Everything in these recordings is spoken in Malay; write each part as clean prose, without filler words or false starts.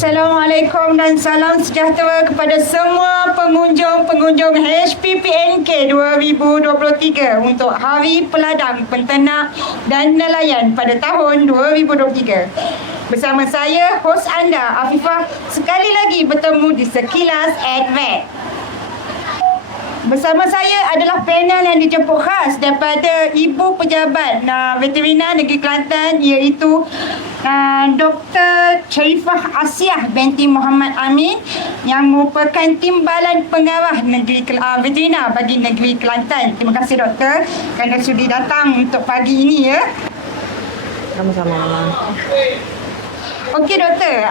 Assalamualaikum dan salam sejahtera kepada semua pengunjung-pengunjung HPPNK 2023 untuk Hari Peladang Penternak dan Nelayan pada tahun 2023. Bersama saya, hos anda, Afifah, sekali lagi bertemu di Sekilas Advet. Bersama saya adalah panel yang dijemput khas daripada Ibu Pejabat Veterina Negeri Kelantan, iaitu Dr. Sharifah Asiah binti Muhammad Amin yang merupakan Timbalan Pengarah Negeri Veterina bagi Negeri Kelantan. Terima kasih doktor kerana sudi datang untuk pagi ini ya. Sama-sama. Okey doktor,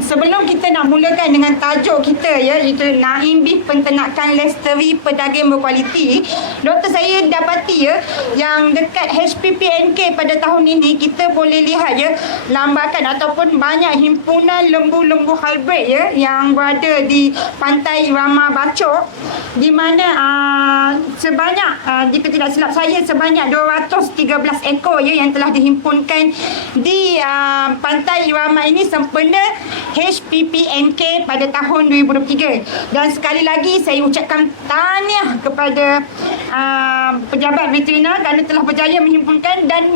sebelum kita nak mulakan dengan tajuk kita ya, iaitu Naim Beef Penternakan Lestari Pedaging Berkualiti, doktor, saya dapati ya yang dekat HPPNK pada tahun ini kita boleh lihat ya lambakan ataupun banyak himpunan lembu-lembu hybrid ya yang berada di Pantai Irama Bacok, di mana sebanyak jika tidak silap saya sebanyak 213 ekor ya yang telah dihimpunkan di Pantai Irama ini sempena HPPNK pada tahun 2023. Dan sekali lagi saya ucapkan tahniah kepada pejabat veterina kerana telah berjaya menghimpunkan dan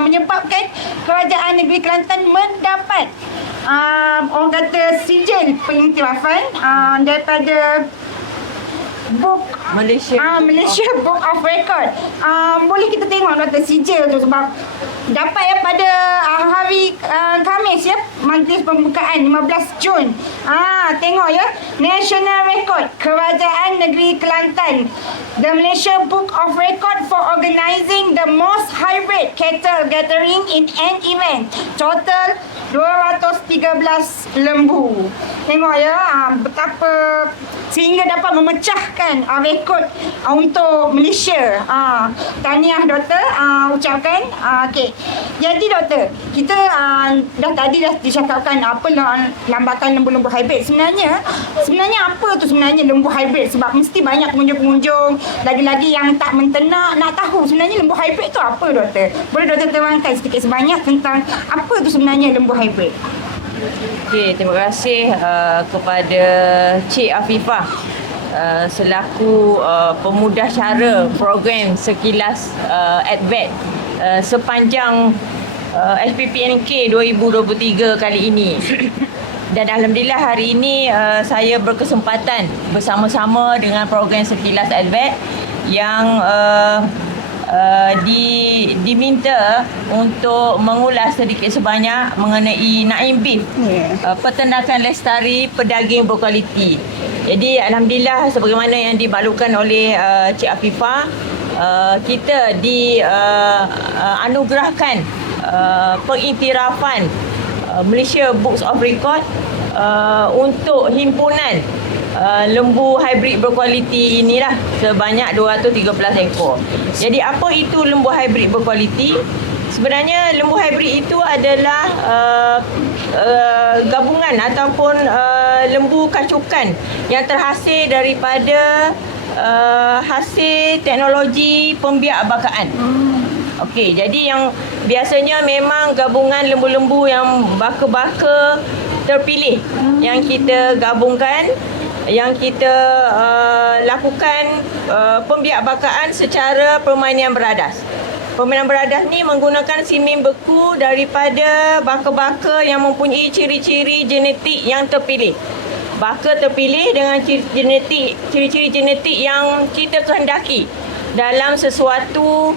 menyebabkan Kerajaan Negeri Kelantan mendapat orang kata sijil pengiktirafan daripada Malaysia Book of Record. Boleh kita tengok doktor sijil tu sebab dapat ya pada hari Khamis ya, majlis pembukaan 15 Jun. Tengok ya, National Record Kerajaan Negeri Kelantan, The Malaysia Book of Record for organizing the most hybrid cattle gathering in an event. Total 213 lembu. Tengok ya, betapa sehingga dapat memecahkan rekod untuk Malaysia. Tahniah doktor, ucapkan. Okey. Jadi doktor, kita dah dicakapkan apa lambakan lembu-lembu hybrid. Sebenarnya apa tu sebenarnya lembu hybrid? Sebab mesti banyak pengunjung-pengunjung lagi-lagi yang tak menternak nak tahu sebenarnya lembu hybrid tu apa doktor. Boleh doktor terangkan sedikit sebanyak tentang apa tu sebenarnya lembu hybrid? Okey, terima kasih kepada Cik Afifah selaku pemudah cara program Sekilas Advet sepanjang HPPNK 2023 kali ini. Dan alhamdulillah hari ini saya berkesempatan bersama-sama dengan program Sekilas Advet yang diminta untuk mengulas sedikit sebanyak mengenai Naim Beef, peternakan lestari pedaging berkualiti. Jadi alhamdulillah sebagaimana yang dimaklumkan oleh Cik Afifah, kita dianugerahkan pengiktirafan Malaysia Books of Record untuk himpunan lembu hybrid berkualiti inilah sebanyak 213 ekor. Jadi apa itu lembu hybrid berkualiti? Sebenarnya lembu hybrid itu adalah gabungan ataupun lembu kacukan yang terhasil daripada hasil teknologi pembiak bakaan. Okey, jadi yang biasanya memang gabungan lembu-lembu yang baka-baka terpilih yang kita gabungkan, yang kita lakukan pembiak bakaan secara permainan beradas. Permainan beradas ni menggunakan simen beku daripada baka-baka yang mempunyai ciri-ciri genetik yang terpilih. Baka terpilih dengan ciri-ciri genetik yang kita kehendaki dalam sesuatu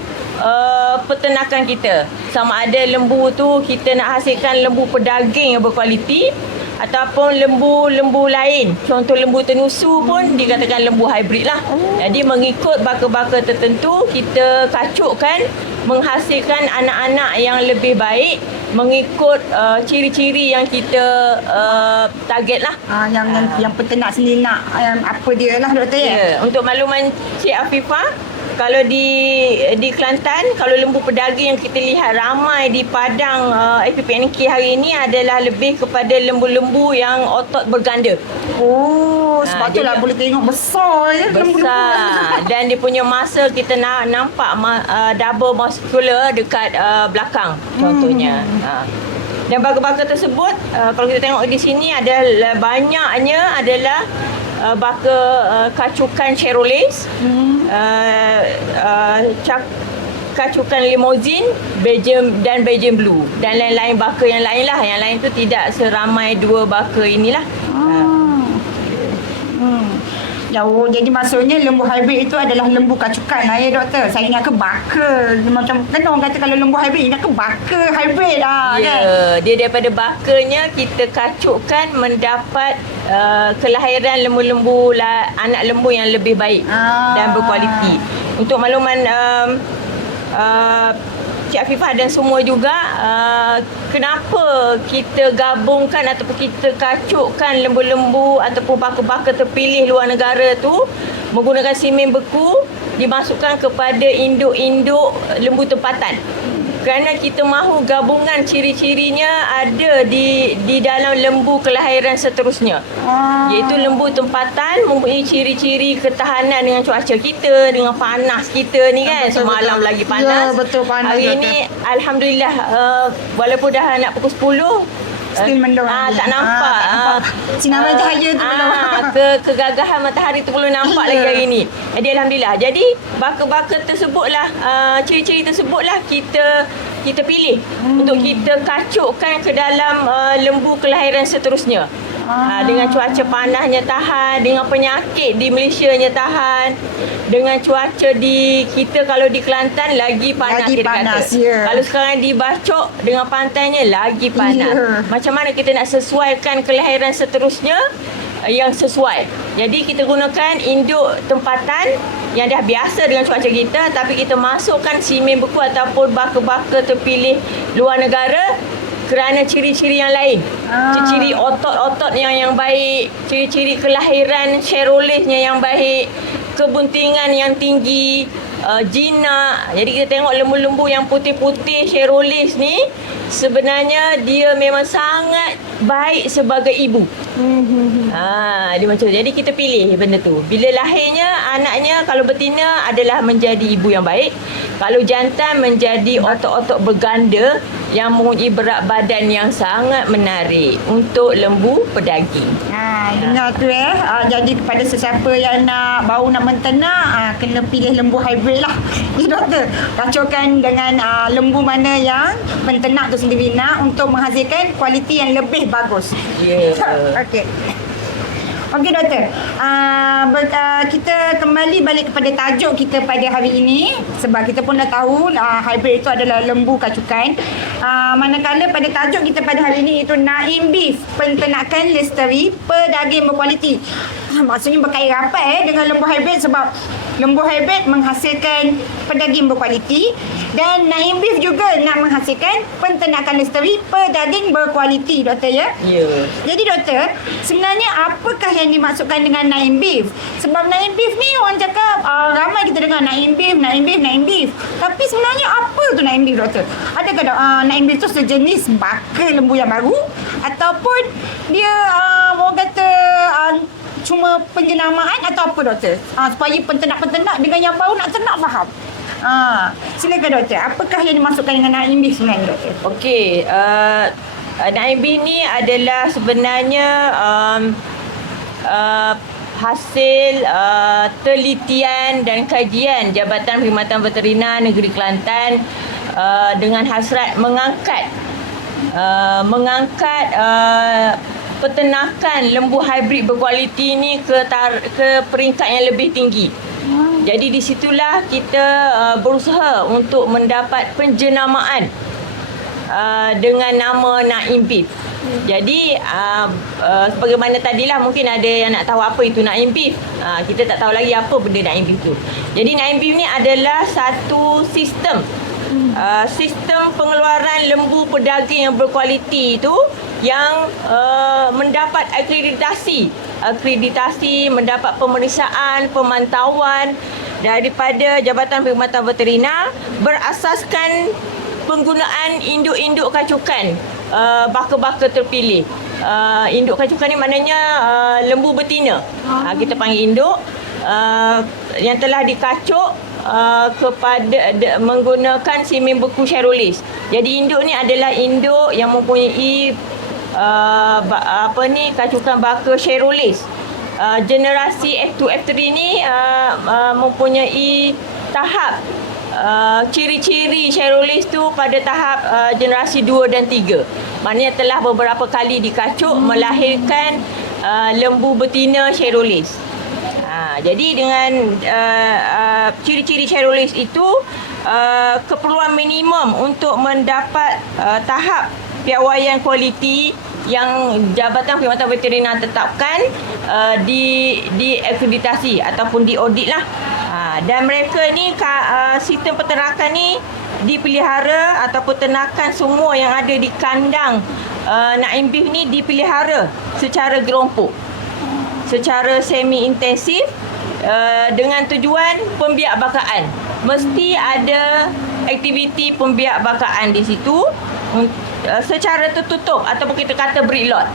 peternakan kita. Sama ada lembu tu kita nak hasilkan lembu pedaging yang berkualiti ataupun lembu-lembu lain. Contoh lembu tenusu pun dikatakan lembu hybrid lah. Jadi mengikut baka-baka tertentu kita kacukkan menghasilkan anak-anak yang lebih baik mengikut ciri-ciri yang kita target lah. Yang peternak sendiri nak apa dia lah doktor ya. Untuk makluman Cik Afifah, kalau di Kelantan, kalau lembu pedaging yang kita lihat ramai di padang HPPNK hari ini adalah lebih kepada lembu-lembu yang otot berganda. Sebab itulah boleh tengok besar ya lembu-lembu. Besar. Dan dia punya masa kita nampak double muscular dekat belakang contohnya. Dan baka-baka tersebut kalau kita tengok di sini adalah banyaknya adalah baka kacukan Cherolees, kacukan Limousin, Belgium dan Belgian Blue dan lain-lain baka yang lain lah. Yang lain tu tidak seramai 2 baka inilah. Jauh. Jadi maksudnya lembu hybrid itu adalah lembu kacukan lah ya doktor. Saya ingat ke baka. Macam kan orang kata kalau lembu hybrid ingat ke baka hybrid lah Ya, kan. dia daripada bakanya kita kacukkan mendapat kelahiran lembu-lembu anak lembu yang lebih baik dan berkualiti. Untuk makluman Cik Afifah dan semua juga, kenapa kita gabungkan ataupun kita kacukkan lembu-lembu ataupun baka-baka terpilih luar negara tu menggunakan semen beku dimasukkan kepada induk-induk lembu tempatan. Kerana kita mahu gabungan ciri-cirinya ada di dalam lembu kelahiran seterusnya. Iaitu lembu tempatan mempunyai ciri-ciri ketahanan dengan cuaca kita, dengan panas kita ni kan. Betul, Semalam betul. lagi panas. Ya, betul, panas, Hari betul. ni alhamdulillah walaupun dah nak pukul 10 Still mendung. tak nampak. Sinaran cahaya tu belum. Kegagahan matahari tu belum nampak lagi hari ni. Jadi alhamdulillah. Jadi baka-baka tersebutlah, ciri-ciri tersebutlah kita pilih untuk kita kacukkan ke dalam lembu kelahiran seterusnya. Dengan cuaca panasnya tahan, dengan penyakit di Malaysianya tahan, dengan cuaca di kita kalau di Kelantan lagi panas Lagi dia panas, kata. ya. Kalau sekarang di Bacok dengan pantainya lagi panas. Ya. Macam mana kita nak sesuaikan kelahiran seterusnya yang sesuai. Jadi kita gunakan induk tempatan yang dah biasa dengan cuaca kita, tapi kita masukkan semen beku ataupun baka-baka terpilih luar negara kerana ciri-ciri yang lain. Ciri-ciri otot-otot yang baik, ciri-ciri kelahiran Cheroleesnya yang baik, kebuntingan yang tinggi, jinak. Jadi kita tengok lembu-lembu yang putih-putih Cherolees ni sebenarnya dia memang sangat baik sebagai ibu. Dia macam tu. Jadi kita pilih benda tu. Bila lahirnya anaknya kalau betina adalah menjadi ibu yang baik. Kalau jantan menjadi otot-otot berganda yang mempunyai berat badan yang sangat menarik untuk lembu pedaging. Dengar tu jadi kepada sesiapa yang baru nak menternak, kena pilih lembu hybrid lah. Ya doktor, kacaukan dengan lembu mana yang penternak tu sendiri nak untuk menghasilkan kualiti yang lebih bagus. Ya. Okey. Okey doktor, kita kembali balik kepada tajuk kita pada hari ini. Sebab kita pun dah tahu hybrid itu adalah lembu kacukan. Manakala pada tajuk kita pada hari ini itu Naim Beef, penternakan lestari pedaging berkualiti. Maksudnya berkait rapat dengan lembu hybrid sebab lembu hybrid menghasilkan pedaging berkualiti dan Naim Beef juga nak menghasilkan penternakan lestari pedaging berkualiti doktor ya. Ya. Jadi doktor, sebenarnya apakah yang dimaksudkan dengan Naim Beef? Sebab Naim Beef ni orang cakap ramai kita dengar Naim Beef, Naim Beef, Naim Beef. Tapi sebenarnya apa tu Naim Beef doktor? Adakah Naim Beef tu sejenis baka lembu yang baru ataupun dia orang kata cuma penjenamaan atau apa doktor? Supaya penternak-penternak dengan yang baru nak ternak faham. Silakan doktor, apakah yang dimaksudkan dengan Naim Beef sebenarnya doktor? Okey, Naim Beef ni adalah sebenarnya hasil telitian dan kajian Jabatan Perkhidmatan Veterina Negeri Kelantan dengan hasrat mengangkat peternakan lembu hybrid berkualiti ni ke peringkat yang lebih tinggi. Jadi di situlah kita berusaha untuk mendapat penjenamaan dengan nama Naim Beef. Jadi sebagaimana tadilah mungkin ada yang nak tahu apa itu Naim Beef. Kita tak tahu lagi apa benda Naim Beef tu. Jadi Naim Beef ni adalah satu sistem pengeluaran lembu pedaging yang berkualiti itu yang mendapat akreditasi, mendapat pemeriksaan, pemantauan daripada Jabatan Perkhidmatan Veterina berasaskan penggunaan induk-induk kacukan baka-baka terpilih. Induk kacukan ni maknanya lembu betina. Kita panggil induk yang telah dikacuk menggunakan semen beku Cherolis. Jadi induk ni adalah induk yang mempunyai kacukan baka Cherolis. Generasi F2 F3 ni mempunyai tahap ciri-ciri Cherolis tu pada tahap generasi 2 dan 3. Maknanya telah beberapa kali dikacuk melahirkan lembu betina Cherolis. Jadi dengan ciri-ciri Cherolis itu, keperluan minimum untuk mendapat tahap piawaian kualiti yang Jabatan Perkhidmatan Veterina tetapkan diakreditasi ataupun diaudit lah. Dan mereka ni sistem peternakan ni dipelihara ataupun ternakan semua yang ada di kandang Naim Beef ni dipelihara secara gerompok, secara semi intensif, dengan tujuan pembiakbakaan. Mesti ada aktiviti pembiakbakaan di situ secara tertutup ataupun kita kata breedlot.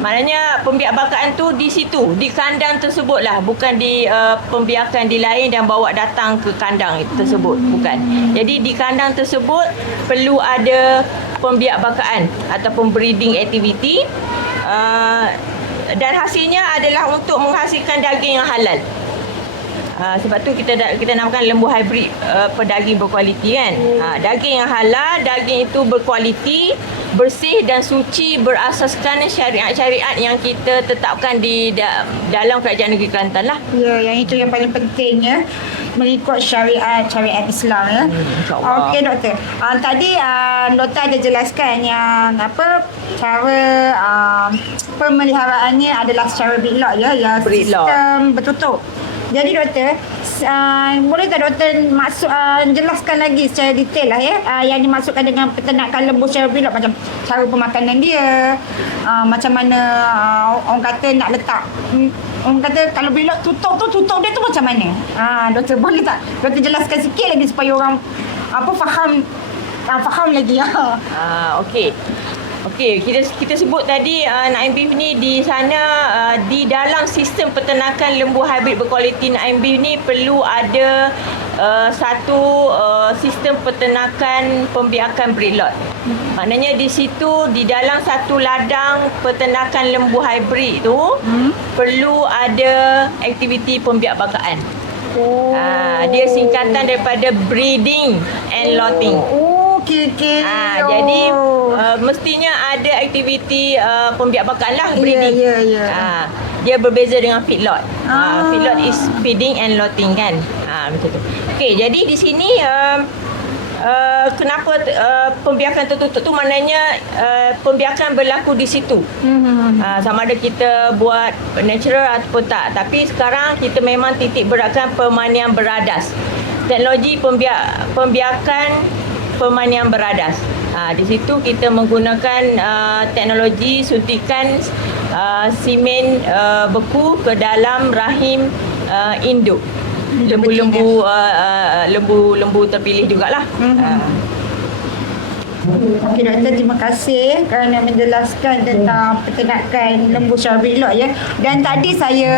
Maknanya pembiakbakaan tu di situ, di kandang tersebut lah, bukan di pembiakan di lain dan bawa datang ke kandang tersebut, bukan. Jadi di kandang tersebut perlu ada pembiakbakaan ataupun breeding activity, dan hasilnya adalah untuk menghasilkan daging yang halal. Sebab tu kita namakan lembu hybrid pedaging berkualiti kan. Daging yang halal, daging itu berkualiti, bersih dan suci berasaskan syariat-syariat yang kita tetapkan di dalam Kerajaan Negeri Kelantan lah. Ya, yang itu yang paling penting ya. Mengikut syariat Islam ya. Okey doktor. Tadi doktor ada jelaskan yang cara pemeliharaannya adalah secara breedlot ya, yang sistem bertutup. Jadi doktor, boleh tak doktor jelaskan lagi secara detail lah ya, yang dimaksudkan dengan peternakan lembu secara breedlot, macam cara pemakanan dia, macam mana orang kata nak letak, orang kata kalau breedlot tutup dia tu macam mana? Doktor boleh tak doktor jelaskan sikit lagi supaya orang faham lagi ya. Okey, kita sebut tadi Naim Beef ni di sana, di dalam sistem peternakan lembu hybrid berkualiti Naim Beef ni perlu ada satu sistem peternakan pembiakan breedlot. Maknanya di situ, di dalam satu ladang peternakan lembu hybrid tu perlu ada aktiviti pembiakbakaan. Dia singkatan daripada breeding and lotting. Jadi mestinya ada aktiviti pembiakbakaan lah, breeding. Dia berbeza dengan feedlot. Feedlot is feeding and lotting kan. Macam tu. Okey, jadi di sini kenapa pembiakan tertutup tu, maknanya pembiakan berlaku di situ. Sama ada kita buat natural ataupun tak. Tapi sekarang kita memang titik beratkan pemandian beradas. Teknologi pembiakan pemandian beradas. Di situ kita menggunakan teknologi suntikan semen beku ke dalam rahim induk. Lembu terpilih jugalah. Okey doktor, terima kasih kerana menjelaskan tentang peternakan lembu secara breedlot ya. Dan tadi saya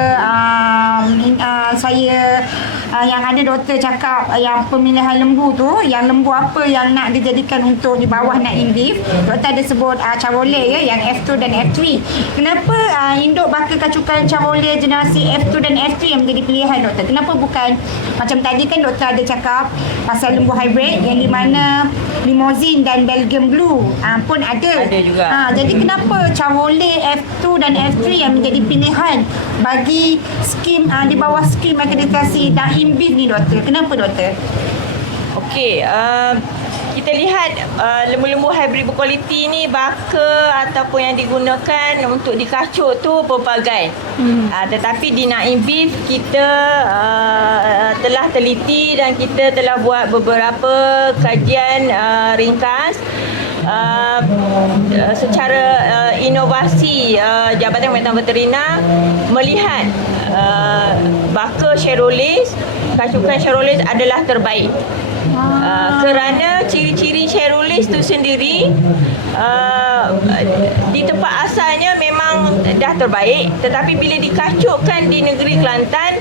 yang ada doktor cakap yang pemilihan lembu tu, yang lembu apa yang nak dijadikan untuk di bawah Naim Beef. Doktor ada sebut Charolais ya, yang F2 dan F3. Kenapa induk baka kacukan Charolais generasi F2 dan F3 yang menjadi pilihan doktor? Kenapa bukan macam tadi kan doktor ada cakap pasal lembu hybrid yang di mana Limousin dan Belgian Blue pun ada. Ada juga. Jadi kenapa Charolais F2 dan F3 yang menjadi pilihan bagi skim di bawah skim akreditasi Naim Beef ni doktor? Kenapa doktor? Okey, kita lihat lembu-lembu hybrid berkualiti ni, baka ataupun yang digunakan untuk dikacuk tu pelbagai. Tetapi di Naim Beef kita telah teliti dan kita telah buat beberapa kajian ringkas secara inovasi. Jabatan Perkhidmatan Veterina melihat baka Cherolis kacukan Charolais adalah terbaik. Kerana ciri-ciri Charolais tu sendiri di tempat asalnya memang dah terbaik, tetapi bila dikacukkan di negeri Kelantan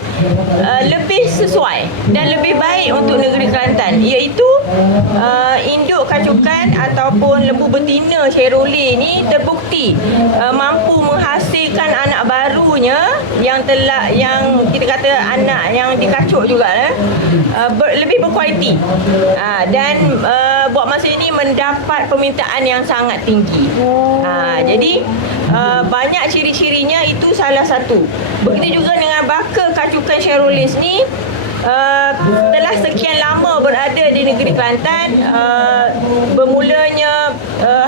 lebih sesuai dan lebih baik untuk negeri Kelantan, iaitu induk kacukan ataupun lembu betina Charolais ni terbukti mampu menghasilkan anak barunya yang kita kata anak yang dikacuk juga lebih berkualiti. Dan buat masa ini mendapat permintaan yang sangat tinggi. Jadi banyak ciri-cirinya, itu salah satu. Begitu juga dengan baka kacukan Charolais ni, telah sekian lama berada di negeri Kelantan, bermulanya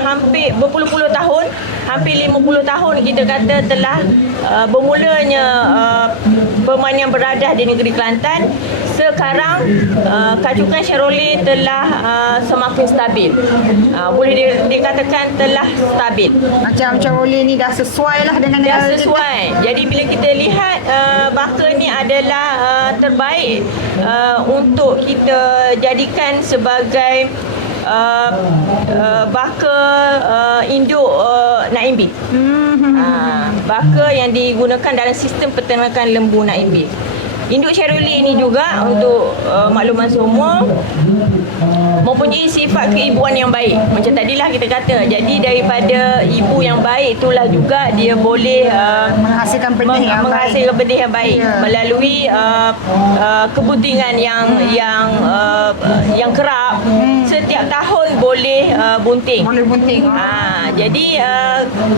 hampir berpuluh-puluh tahun, hampir 50 tahun kita kata telah bermulanya pemain yang berada di negeri Kelantan. Sekarang kacukan Charolais telah semakin stabil. Boleh dikatakan telah stabil. Macam Charolais ni dah sesuai lah dengan dah sesuai. Jadi bila kita lihat baka ni adalah terbaik untuk kita jadikan sebagai baka induk Naim Beef. Baka yang digunakan dalam sistem peternakan lembu Naim Beef. Induk Charolais ni juga untuk makluman semua mempunyai sifat keibuan yang baik. Macam tadilah kita kata. Jadi daripada ibu yang baik itulah juga dia boleh menghasilkan benih yang baik melalui kebutingan yang kerap. Setiap tahun boleh bunting. Jadi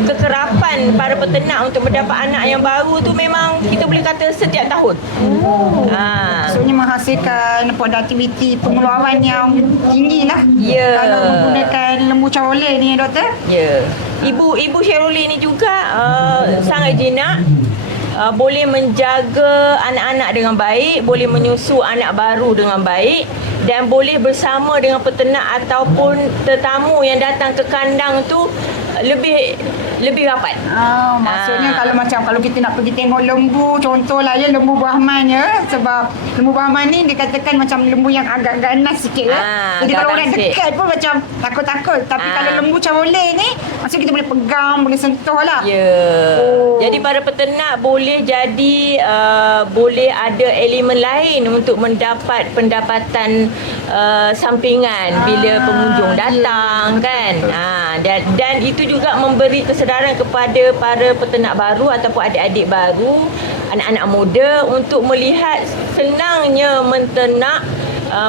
kekerapan para peternak untuk mendapat anak yang baru tu memang kita boleh kata setiap tahun. Maksudnya menghasilkan produktiviti pengeluaran yang tinggi lah. Kalau menggunakan lembu Charolais ni, doktor. Ibu Charolais ni juga sangat jinak. Boleh menjaga anak-anak dengan baik, boleh menyusu anak baru dengan baik, dan boleh bersama dengan peternak ataupun tetamu yang datang ke kandang tu lebih rapat. Maksudnya kalau kita nak pergi tengok lembu, contohlah lembu Brahman sebab lembu Brahman ni dikatakan macam lembu yang agak ganas sikit Jadi kalau orang dekat pun macam takut-takut. Tapi kalau lembu Charolais ni, maksudnya kita boleh pegang, boleh sentuh lah. Jadi para peternak boleh boleh ada elemen lain untuk mendapat pendapatan sampingan bila pengunjung datang kan. Dan itu juga memberi kesedaran kepada para peternak baru ataupun adik-adik baru, anak-anak muda untuk melihat senangnya menternak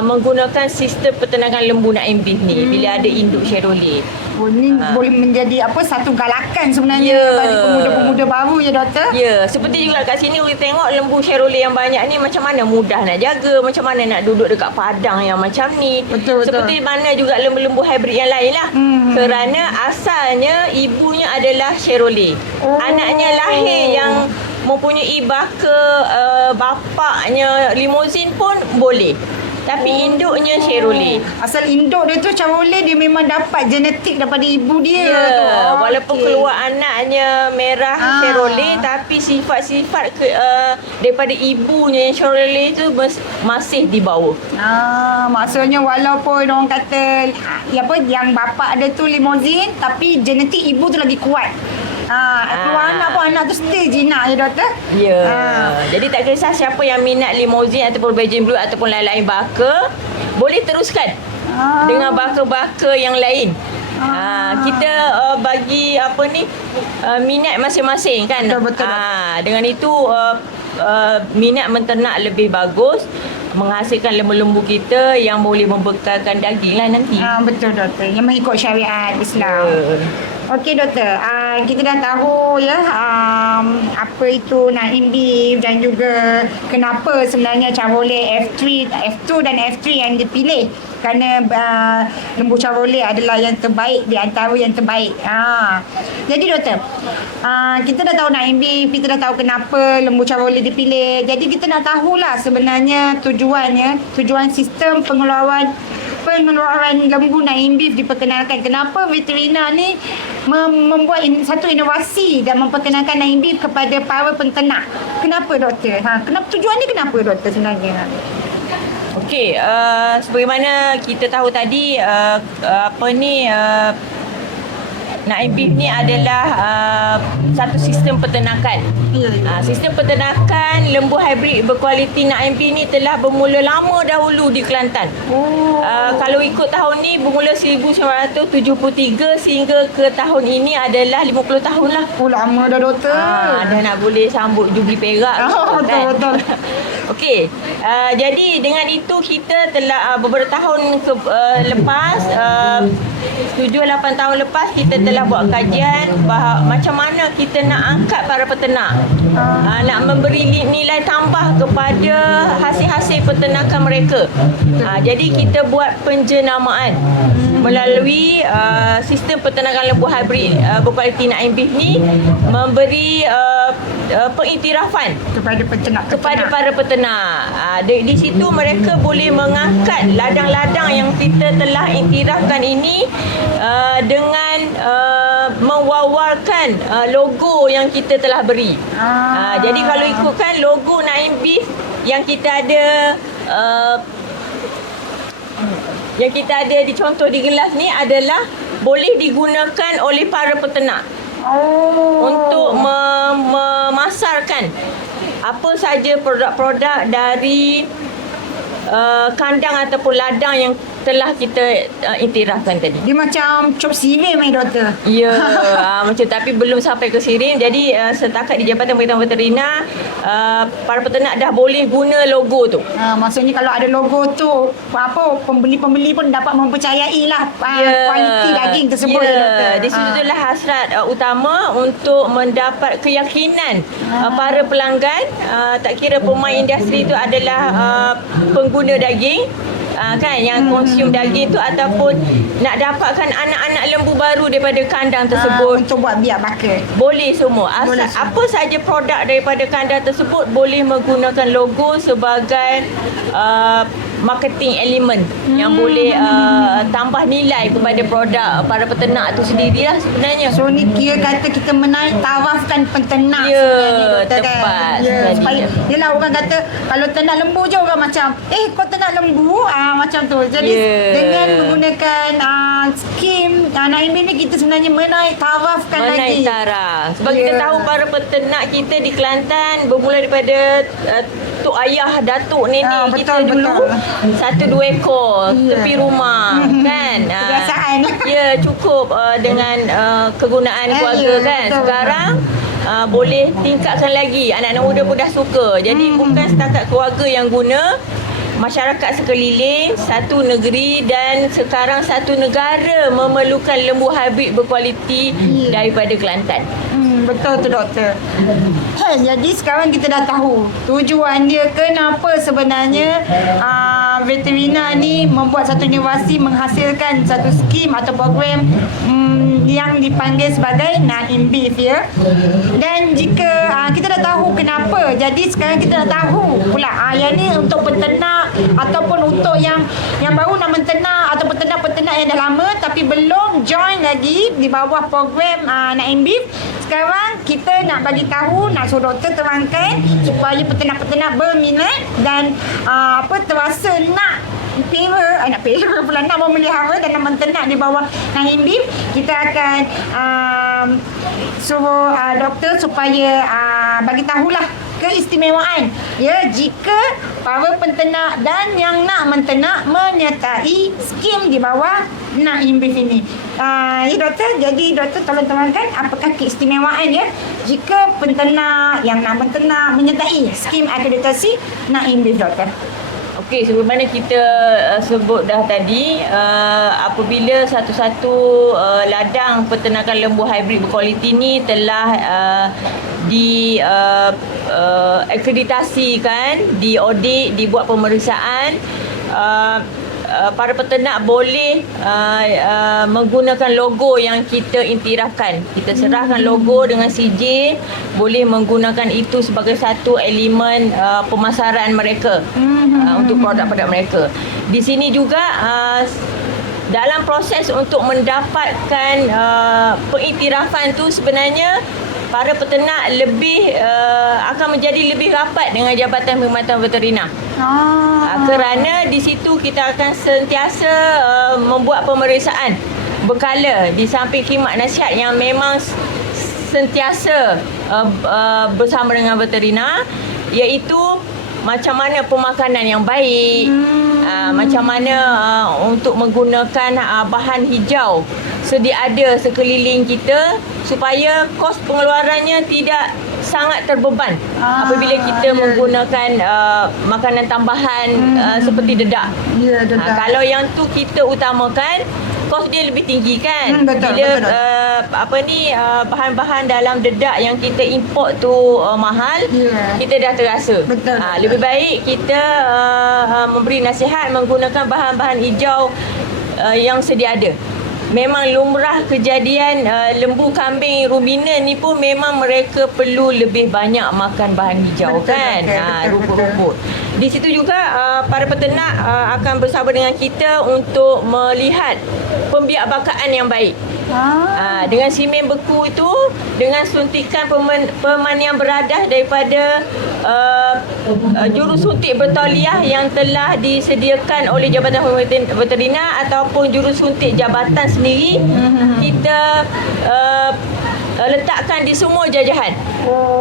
menggunakan sistem peternakan lembu Naim Beef ni bila ada induk Charolais. Ini boleh menjadi satu galakan sebenarnya bagi pemuda-pemuda baru doktor. Seperti juga kat sini kita tengok lembu Charolais yang banyak ni macam mana mudah nak jaga, macam mana nak duduk dekat padang yang macam ni. Betul. Seperti mana juga lembu-lembu hybrid yang lain lah. Kerana asalnya ibunya adalah Charolais. Anaknya lahir yang mempunyai baka bapaknya limousin pun boleh. Tapi induknya Charolais. Asal induk dia tu Charolais, dia memang dapat genetik daripada ibu dia. Walaupun keluar anaknya merah Charolais, tapi sifat-sifat daripada ibunya yang Charolais tu masih dibawa. Maksudnya walaupun orang kata yang bapa dia tu limousin, tapi genetik ibu tu lagi kuat. Keluar anak pun anak tu still jinak doktor. Jadi tak kisah siapa yang minat limousin ataupun Belgian Blue ataupun lain-lain baka, boleh teruskan dengan baka-baka yang lain. Kita bagi minat masing-masing kan. Betul. Dengan itu minat menternak lebih bagus, menghasilkan lembu-lembu kita yang boleh membekalkan daging lah nanti. Betul doktor, yang mengikut syariat Islam. Okey doktor, kita dah tahu apa itu Naim Beef dan juga kenapa sebenarnya Charolais F2 dan F3 yang dipilih. Kerana lembu Charolais adalah yang terbaik di antara yang terbaik. Jadi doktor, kita dah tahu Naim Beef, kita dah tahu kenapa lembu Charolais dipilih. Jadi kita nak tahulah sebenarnya tujuan sistem pengeluaran lembu Naim Beef diperkenalkan. Kenapa veterina ni membuat satu inovasi dan memperkenalkan Naim Beef kepada para penternak? Kenapa doktor? Tujuan ni kenapa doktor sebenarnya? Okey, sebagaimana kita tahu tadi, Naim Beef ni adalah satu sistem peternakan. Sistem peternakan lembu hybrid berkualiti Naim Beef ni telah bermula lama dahulu di Kelantan. Kalau ikut tahun ni bermula 1973 sehingga ke tahun ini adalah 50 tahun lah. Oh, lama dah doktor. Dah nak boleh sambut Jubli Perak. Betul. Okey, jadi dengan itu kita telah beberapa tahun lepas, 7-8 tahun lepas kita telah buat kajian macam mana kita nak angkat para peternak, nak memberi nilai tambah kepada hasil-hasil peternakan mereka. Jadi kita buat penjenamaan melalui sistem peternakan lembu hybrid berkualiti Naim Beef ni, memberi pengiktirafan kepada para peternak. Di situ mereka boleh mengangkat ladang-ladang yang kita telah iktirafkan ini dengan mewawarkan logo yang kita telah beri. Jadi kalau ikutkan logo Naim Beef yang kita ada dicontoh di gelas ni adalah boleh digunakan oleh para peternak untuk memasarkan apa saja produk-produk dari kandang ataupun ladang yang telah kita iktirafkan tadi. Dia macam chop sirim doktor. Ya, macam tapi belum sampai ke sirim. Jadi setakat di Jabatan Perkhidmatan Veterina, para peternak dah boleh guna logo tu. Maksudnya kalau ada logo tu, pembeli-pembeli pun dapat mempercayai lah kualiti daging tersebut. Di situlah hasrat utama untuk mendapat keyakinan para pelanggan, tak kira pemain industri itu adalah pengguna daging, kan, yang konsum daging tu ataupun nak dapatkan anak-anak lembu baru daripada kandang tersebut, untuk buat biak bakar. boleh semua. Apa saja produk daripada kandang tersebut boleh menggunakan logo sebagai marketing element yang boleh tambah nilai kepada produk para peternak tu sendirilah sebenarnya. So ni kira kata kita menaik tarafkan peternak Ya, sebenarnya, doktor, tepat kan? Ya, sekali. supaya yelah orang kata kalau ternak lembu je orang macam kau ternak lembu macam tu. Jadi dengan menggunakan skim Naim Beef ni kita sebenarnya menaik tarafkan lagi. Menaik taraf. Sebab kita tahu para peternak kita di Kelantan bermula daripada tok ayah, datuk, nenek kita dulu 1-2 ekor tepi rumah, kan. Kebiasaan. Ya, cukup dengan kegunaan keluarga, kan. Betul. Sekarang boleh tingkatkan lagi. Anak-anak muda pun dah suka. Jadi bukan setakat keluarga yang guna, masyarakat sekeliling, satu negeri dan sekarang satu negara memerlukan lembu hybrid berkualiti daripada Kelantan. Betul tu doktor. Jadi sekarang kita dah tahu tujuan dia kenapa sebenarnya veterina ni membuat satu inovasi menghasilkan satu skim atau program yang dipanggil sebagai Naim Beef, ya. Dan jika kita dah tahu kenapa, jadi sekarang kita dah tahu pula yang ni untuk peternak ataupun untuk yang baru nak menternak atau peternak-peternak yang dah lama tapi belum join lagi di bawah program Naim Beef. Sekarang kita nak bagi tahu, nak suruh doktor terangkan supaya peternak-peternak berminat dan terasa nak pula nak memelihara dan nak menternak di bawah Naim Beef. Kita akan suruh doktor supaya bagi tahulah keistimewaan, ya, jika para penternak dan yang nak menternak menyertai skim di bawah Naim Beef ini. Ya doktor, jadi doktor tolong terangkan apakah keistimewaan, ya, jika penternak yang nak menternak menyertai skim akreditasi Naim Beef, doktor. Okey, sebagaimana kita sebut dah tadi, apabila satu-satu ladang peternakan lembu hybrid berkualiti ni telah akreditasikan, diaudit, dibuat pemeriksaan, para peternak boleh menggunakan logo yang kita iktirafkan. Kita serahkan logo dengan CJ, boleh menggunakan itu sebagai satu elemen pemasaran mereka untuk produk-produk mereka. Di sini juga dalam proses untuk mendapatkan pengiktirafan tu sebenarnya para peternak akan menjadi lebih rapat dengan Jabatan Perkhidmatan Veterina. Kerana di situ kita akan sentiasa membuat pemeriksaan berkala di samping khidmat nasihat yang memang sentiasa bersama dengan veterina, iaitu macam mana pemakanan yang baik, macam mana untuk menggunakan bahan hijau sedia ada sekeliling kita supaya kos pengeluarannya tidak sangat terbeban apabila kita menggunakan makanan tambahan seperti dedak. Ya, dedak. Kalau yang tu kita utamakan, kos dia lebih tinggi kan. Betul, Bila betul. bahan-bahan dalam dedak yang kita import tu mahal, kita dah terasa. Betul, Lebih baik kita memberi nasihat menggunakan bahan-bahan hijau yang sedia ada. Memang lumrah kejadian lembu kambing ruminan ni pun memang mereka perlu lebih banyak makan bahan hijau, Betul, kan. betul, Rumput-rumput. Di situ juga para peternak akan bersama dengan kita untuk melihat pembiakbakaan yang baik. Dengan simen beku itu, dengan suntikan pemandian beradah daripada jurusuntik bertauliah yang telah disediakan oleh Jabatan Veterina ataupun jurusuntik jabatan sendiri, kita letakkan di semua jajahan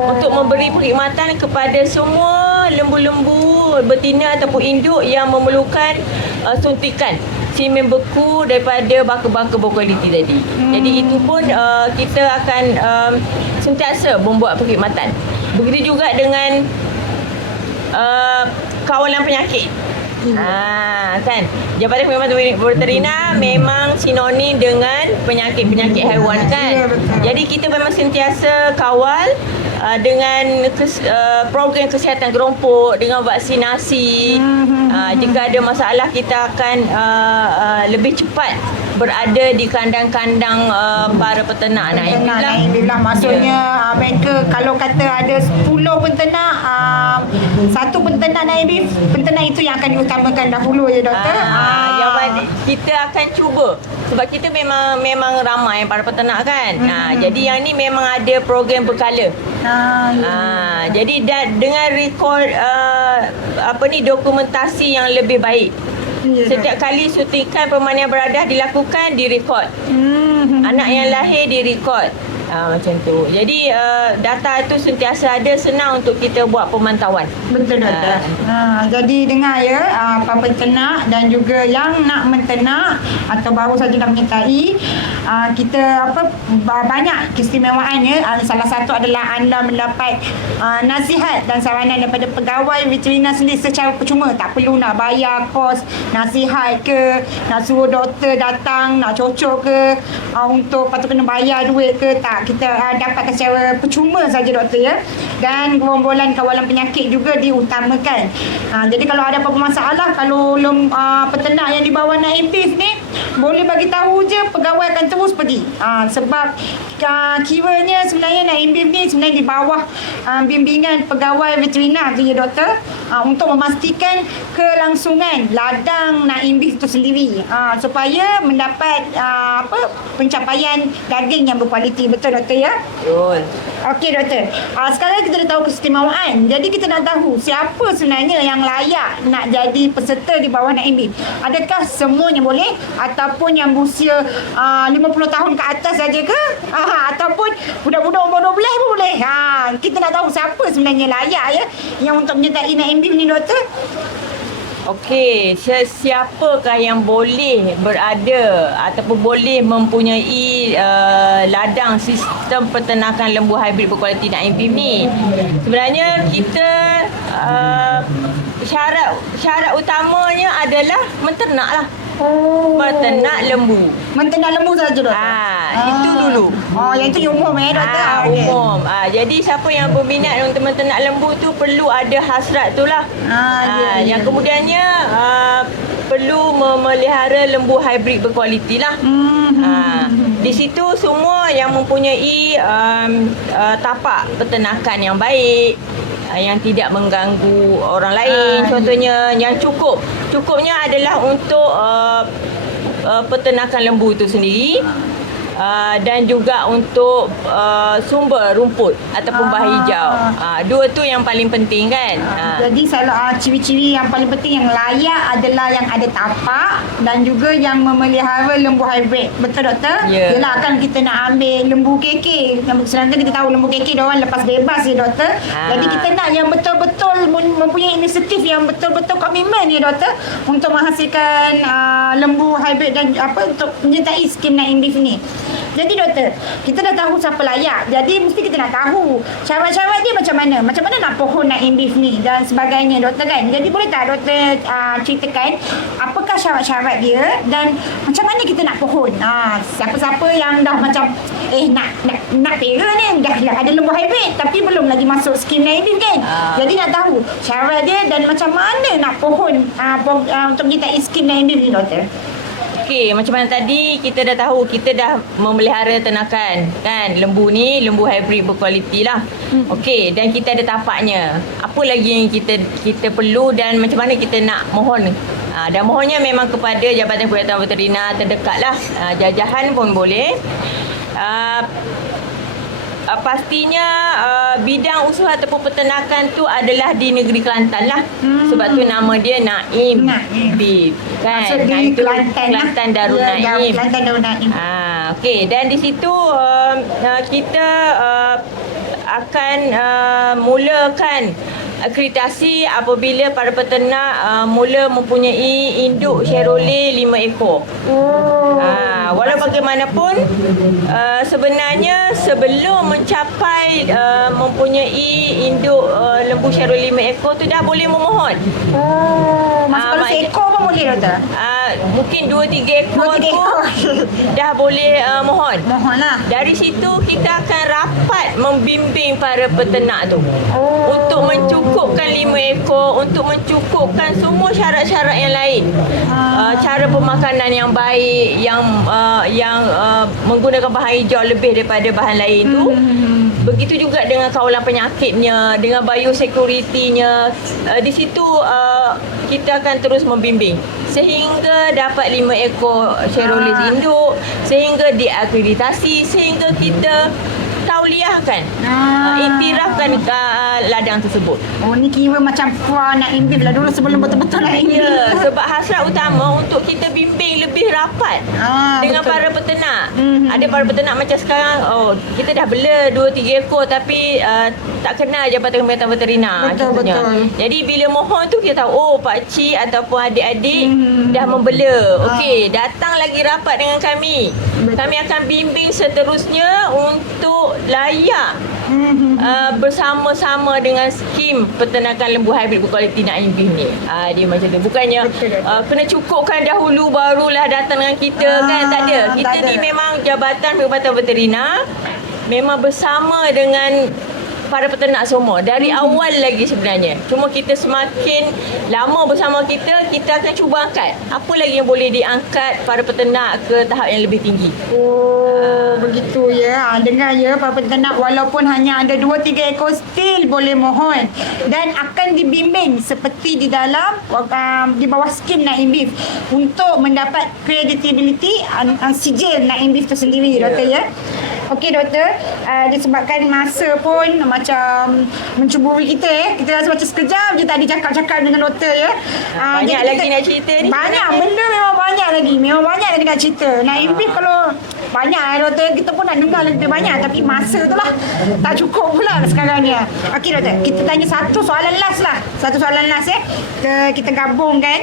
untuk memberi perkhidmatan kepada semua lembu-lembu betina ataupun induk yang memerlukan suntikan simen beku daripada baka-baka berkualiti tadi. Jadi itu pun kita akan sentiasa membuat perkhidmatan. Begitu juga dengan kawalan penyakit. Kan, Jabatan Perkhidmatan Veterina memang sinonim dengan penyakit-penyakit haiwan, kan. Ya, betul. Jadi kita memang sentiasa kawal dengan program kesihatan kerompok, dengan vaksinasi. Jika ada masalah, kita akan lebih cepat berada di kandang-kandang para peternak. Alhamdulillah, maksudnya mereka kalau kata ada 10 peternak, satu peternak naik peternak itu yang akan diutamakan dahulu, ya doktor. Yang mana kita akan cuba, sebab kita memang ramai para peternak, kan. Jadi yang ni memang ada program berkala. Jadi dengan rekod dokumentasi yang lebih baik. Setiap kali suntikan pemandian beradah dilakukan, direkod. Anak yang lahir direkod. Macam tu. Jadi data itu sentiasa ada, senang untuk kita buat pemantauan. Betul, doktor. Jadi dengar ya, para peternak dan juga yang nak menternak atau baru saja nak menyertai, kita banyak keistimewaan ya. Salah satu adalah anda mendapat nasihat dan saranan daripada pegawai veterina sendiri secara percuma. Tak perlu nak bayar kos nasihat ke, nak suruh doktor datang, nak cocok ke, untuk patut kena bayar duit ke. Tak, kita dapatkan secara percuma saja, doktor, ya. Dan gerombolan kawalan penyakit juga diutamakan. Jadi kalau ada apa-apa masalah, kalau peternak yang di bawah Naib Beef ni, boleh bagi tahu je, pegawai akan terus pergi. Sebab kiranya sebenarnya Naib Beef ni sebenarnya di bawah bimbingan pegawai veterina tu, ya doktor, untuk memastikan kelangsungan ladang Naib Beef itu sendiri, supaya mendapat pencapaian daging yang berkualiti. Betul, doktor, ya? Betul. Okey, doktor. Sekarang kita dah tahu keistimewaan. Jadi kita nak tahu siapa sebenarnya yang layak nak jadi peserta di bawah Naib Beef. Adakah semuanya boleh, ataupun yang berusia 50 tahun ke atas saja ke? Ataupun budak-budak umur 12 pun boleh? Kita nak tahu siapa sebenarnya layak ya yang untuk menyertai Naib Beef ni, doktor. Okey, siapakah yang boleh berada ataupun boleh mempunyai ladang sistem peternakan lembu hybrid berkualiti Naib Beef ni? Sebenarnya kita syarat utamanya adalah menternak lah. Peternak lembu. Menternak lembu saja, doktor. Itu dulu. Yang itu umum doktor. Umum. Jadi siapa yang berminat untuk menternak lembu tu perlu ada hasrat tu lah. Yang kemudiannya perlu memelihara lembu hybrid berkualiti lah. Di situ semua yang mempunyai tapak peternakan yang baik, yang tidak mengganggu orang lain. Contohnya yang cukupnya adalah untuk peternakan lembu itu sendiri. dan juga untuk sumber rumput ataupun bah hijau. Dua tu yang paling penting kan. Jadi selalu ciri-ciri yang paling penting yang layak adalah yang ada tapak dan juga yang memelihara lembu hybrid. Betul doktor? Ya. Yelah kan kita nak ambil lembu KK. Sedangkan kita tahu lembu KK diorang lepas bebas ya doktor. Jadi kita nak yang betul-betul mempunyai inisiatif yang betul-betul komitmen ya doktor untuk menghasilkan lembu hybrid dan untuk menyertai skim Naim Beef ni. Jadi doktor, kita dah tahu siapa layak. Jadi mesti kita nak tahu syarat-syarat dia macam mana. Macam mana nak pohon Naim Beef ni dan sebagainya doktor kan. Jadi boleh tak doktor ceritakan apakah syarat-syarat dia dan macam mana kita nak pohon. Siapa-siapa yang dah macam nak pera ni dah ada lembu hybrid tapi belum lagi masuk skim Naim Beef kan. Jadi nak tahu syarat dia dan macam mana nak pohon untuk kita skim Naim Beef ni doktor. Okey, macam mana tadi kita dah tahu kita dah memelihara ternakan kan. Lembu ni lembu hybrid berkualiti lah. Okey, dan kita ada tapaknya. Apa lagi yang kita perlu dan macam mana kita nak mohon? Dan mohonnya memang kepada Jabatan Perkhidmatan Veterina terdekat lah. Jajahan pun boleh. Pastinya bidang usaha ataupun peternakan tu adalah di negeri Kelantan lah. Sebab tu nama dia Naim Beef kan. Maksud di Kelantan Darul Naim. Kelantan Darul Naim. Okey, dan di situ kita akan mulakan akreditasi apabila para peternak mula mempunyai induk Chevrolet 5 ekor. Walau bagaimanapun sebenarnya sebelum mencapai mempunyai induk lembu Chevrolet 5 ekor tu dah boleh memohon. Kalau seekor pun boleh doktor? Mungkin 2-3 ekor tu dah boleh mohon. Mohon lah. Dari situ kita akan rapat membimbing para peternak tu untuk mencukupkan 5 ekor, untuk mencukupkan semua syarat-syarat yang lain. Cara pemakanan yang baik, yang menggunakan bahan hijau lebih daripada bahan lain tu. Begitu juga dengan kawalan penyakitnya, dengan biosecurity-nya. Di situ kita akan terus membimbing sehingga dapat 5 ekor Chevrolet induk, sehingga diakreditasi, sehingga kita tauliahkan, iktirafkan ladang tersebut. Ni kira macam Naim Beef lah dulu sebelum betul-betul Naim Beef. Ya, sebab hasrat utama untuk kita bimbing lebih rapat dengan betul. Para peternak. Ada para peternak macam sekarang, kita dah bela 2-3 ekor tapi tak kenal Jabatan Perkhidmatan Veterina. Betul. Jadi bila mohon tu kita tahu, pakcik ataupun adik-adik dah membela. Okey, datang lagi rapat dengan kami. Betul. Kami akan bimbing seterusnya untuk layak bersama-sama dengan skim peternakan lembu hybrid berkualiti Naim Beef ni. Dia macam tu. Bukannya kena cukupkan dahulu barulah datang dengan kita kan. Tak ada. Kita ni memang Jabatan Perkhidmatan Veterina memang bersama dengan para peternak semua dari awal lagi sebenarnya. Cuma kita semakin lama bersama kita akan cuba angkat apa lagi yang boleh diangkat para peternak ke tahap yang lebih tinggi. Begitu ya. Dengar ya para peternak, walaupun hanya ada 2-3 ekor still boleh mohon dan akan dibimbing seperti di dalam di bawah skim Naim Beef untuk mendapat credibility sijil Naim Beef tu sendiri doktor ya. Okey doktor, disebabkan masa pun macam mencuburi kita kita rasa macam sekejap je tadi cakap-cakap dengan doktor ya. Banyak lagi nak cerita ni. Banyak benda memang banyak lagi nak cerita. Naim Beef kalau banyak doktor, kita pun nak dengar lebih banyak tapi masa tu lah tak cukup pula sekarang ni. Okey doktor, kita tanya satu soalan last ya. Kita gabungkan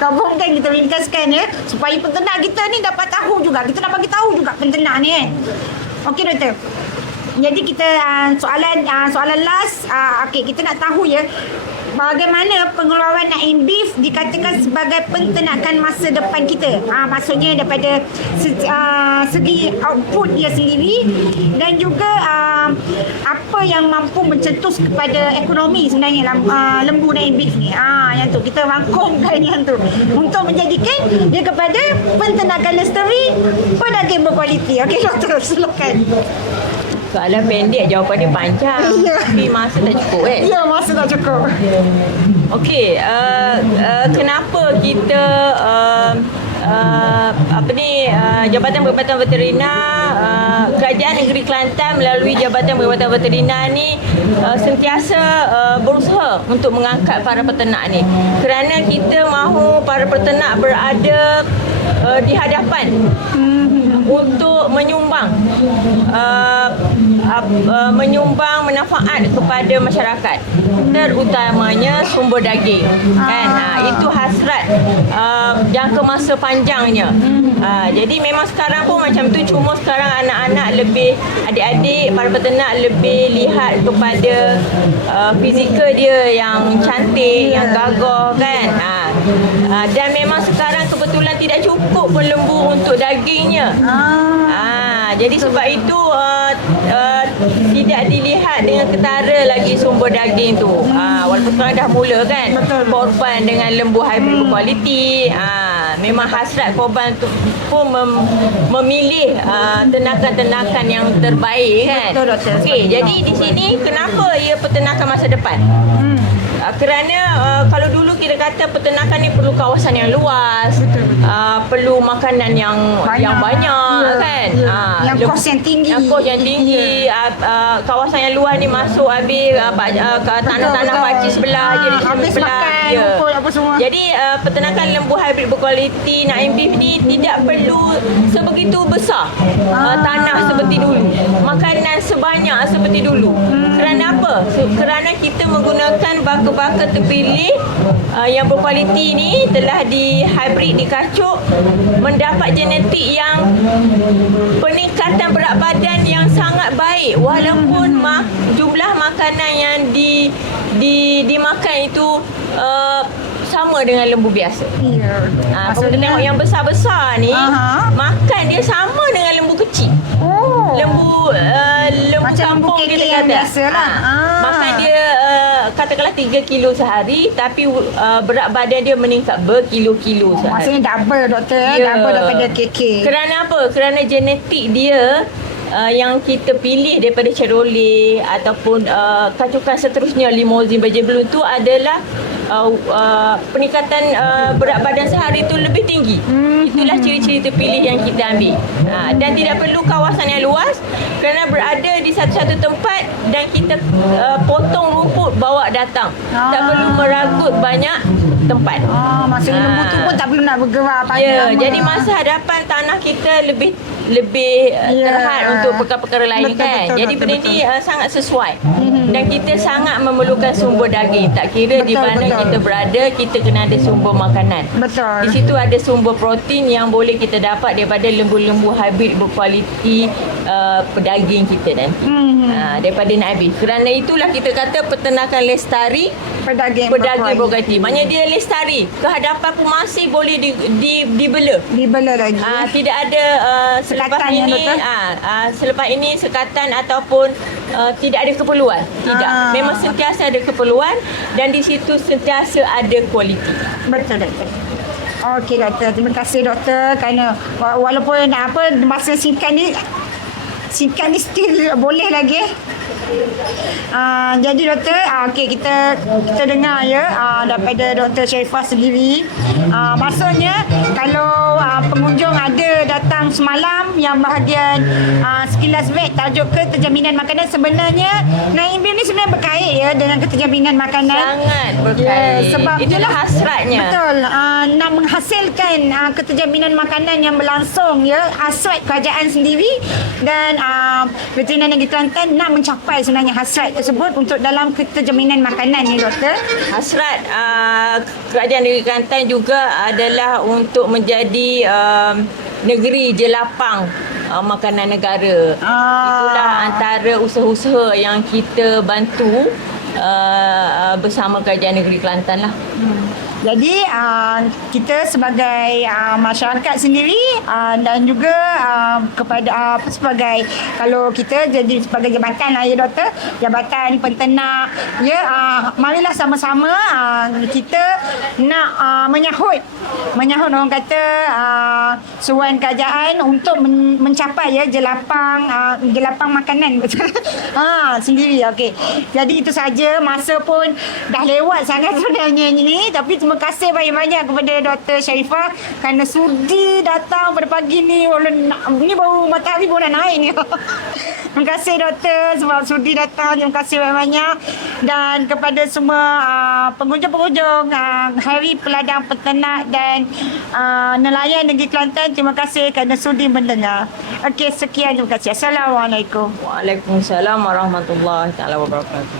gabungkan, kita ringkaskan ya supaya peternak kita ni dapat tahu juga, kita nak bagi tahu juga peternak ni kan. Okey doktor, jadi kita soalan last. Okey, kita nak tahu ya bagaimana pengeluaran Naim Beef dikatakan sebagai penternakan masa depan kita. Maksudnya daripada segi output dia sendiri dan juga apa yang mampu mencetus kepada ekonomi sebenarnya lembu Naim Beef ni. Yang tu kita rangkumkan yang tu untuk menjadikan dia kepada penternakan lestari pedaging berkualiti. Okey doktor, silakan. Soalan pendek, jawapan dia panjang. Tapi masa tak cukup kan? Ya, masa tak cukup. Okey, kenapa kita Jabatan Perubatan Veteriner, Kerajaan Negeri Kelantan melalui Jabatan Perubatan Veteriner ni sentiasa berusaha untuk mengangkat para peternak ni, kerana kita mahu para peternak berada di hadapan untuk menyumbang manfaat kepada masyarakat, terutamanya sumber daging kan. Itu hasrat jangka masa panjangnya. Jadi memang sekarang pun macam tu, cuma sekarang anak-anak lebih, adik-adik para peternak lebih lihat kepada fizikal dia yang cantik, yang gagah kan. Dan memang sekarang kebetulan tidak cukup pun lembu untuk dagingnya. Jadi sebab itu tidak dilihat dengan ketara lagi sumber daging tu. Walaupun sekarang dah mula kan korban dengan lembu hybrid berkualiti. Memang hasrat korban tu pun memilih ternakan-ternakan yang terbaik kan. Betul, doktor. Okey, jadi di sini kenapa ia peternakan masa depan? Kerana kalau dulu kita kata peternakan ni perlu kawasan yang luas, perlu makanan yang banyak kan. Yang kos yang tinggi. Yang kos yang tinggi, kawasan yang luas ni masuk habis tanah-tanah pakcik sebelah je, habis makan rumput apa semua. Jadi peternakan lembu hybrid berkualiti Naim Beef ni tidak perlu sebegitu besar tanah seperti dulu, makanan sebanyak seperti dulu. Kerana apa? Kerana kita menggunakan baka-baka terpilih yang berkualiti ni, telah di hybrid, dikacuk, mendapat genetik yang peningkatan berat badan yang sangat baik, walaupun jumlah makanan yang dimakan itu sama dengan lembu biasa. Kalau kita tengok yang besar-besar ni, makan dia sama dengan lembu kecil. Lembu macam kampung lembu kita keke yang kata. biasa lah. Makan dia katakanlah 3 kilo sehari, tapi berat badan dia meningkat berkilo-kilo sehari. Maksudnya double, doktor. Double daripada KK. Kerana apa? Kerana genetik dia yang kita pilih daripada Chevrolet ataupun kacukan seterusnya Limousin Baja Blue tu adalah peningkatan berat badan sehari tu lebih tinggi. Itulah ciri-ciri terpilih yang kita ambil. Dan tidak perlu kawasan yang luas, kerana berada di satu-satu tempat dan kita potong rumput bawa datang. Tak perlu meragut banyak tempat. Maksudnya lembu tu pun tak perlu nak bergerak panjang. Jadi masa hadapan tanah kita lebih terhad untuk perkara-perkara lain kan. Jadi benda ni sangat sesuai. Dan kita sangat memerlukan sumber daging. Tak kira di mana kita berada, kita kena ada sumber makanan. Betul. Di situ ada sumber protein yang boleh kita dapat daripada lembu-lembu hybrid berkualiti pedaging kita nanti. Daripada Naim Beef. Kerana itulah kita kata peternakan lestari Pedaging berkualiti. Maknanya dia lestari. Kehadapan pun masih boleh dibela. Dibela lagi. Tidak ada selepas Sekatan, ini selepas ini sekatan ataupun tidak ada keperluan. Tidak. Memang sentiasa ada keperluan dan di situ sentiasa ada kualiti. Betul, doktor. Okey, doktor. Terima kasih, doktor, kerana walaupun masa singkat ni still boleh lagi. Jadi doktor, kita dengar ya daripada Dr. Sharifah sendiri. Maksudnya kalau pengunjung ada datang semalam yang bahagian sekilas vet tajuk keterjaminan makanan, sebenarnya Naim Beef ni sebenarnya berkait ya dengan keterjaminan makanan. Sangat berkait. Sebab itulah hasratnya. Betul. Nak menghasilkan keterjaminan makanan yang berlangsung ya, hasrat kerajaan sendiri dan Veteriner Negeri Kelantan nak mencapai sebenarnya hasrat tersebut untuk dalam keterjaminan makanan ni, doktor. Hasrat Kerajaan Negeri Kelantan juga adalah untuk menjadi negeri jelapang makanan negara. Itulah antara usaha-usaha yang kita bantu bersama Kerajaan Negeri Kelantan lah. Jadi kita sebagai masyarakat sendiri dan juga kepada sebagai, kalau kita jadi sebagai jabatan lah ya, doktor, jabatan penternak ya, marilah sama-sama kita nak menyahut orang kata seruan kerajaan untuk mencapai ya jelapang makanan sendiri. Okey. Jadi itu saja, masa pun dah lewat sangat sebenarnya ini, tapi terima kasih banyak-banyak kepada Dr. Sharifah kerana sudi datang pada pagi ni. Ni baru matahari baru nak naik ni. Terima kasih doktor sebab sudi datang. Terima kasih banyak-banyak. Dan kepada semua pengunjung-pengunjung Hari Peladang Peternak dan Nelayan Negeri Kelantan, terima kasih kerana sudi mendengar. Okey, sekian. Terima kasih. Assalamualaikum. Waalaikumsalam warahmatullahi taala wabarakatuh.